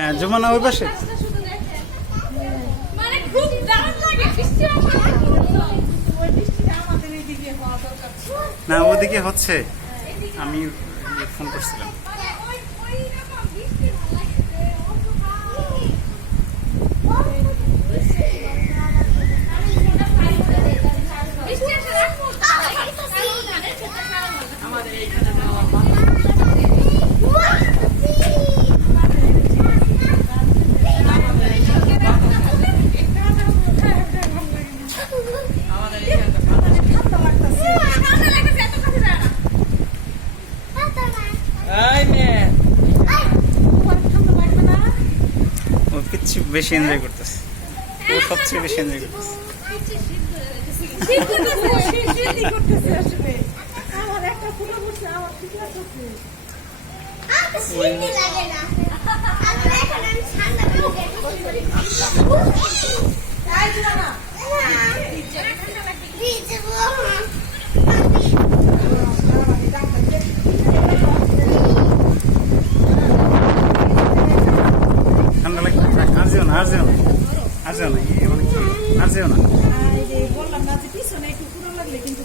হ্যাঁ যমুনা ওই পাশে? মানে ওই আমাদের ছিল। না ওদিকে হচ্ছে। আমি ফোন করছিলাম। মানে ওই ও কিচ্ছু বেশি এনজয় করতেছে। ও সবচেয়ে বেশি এনজয় করতেছে। শীত না, আর যেও না, আর যেও না আর না। বললাম না যে পিছনে একটু লাগলে কিন্তু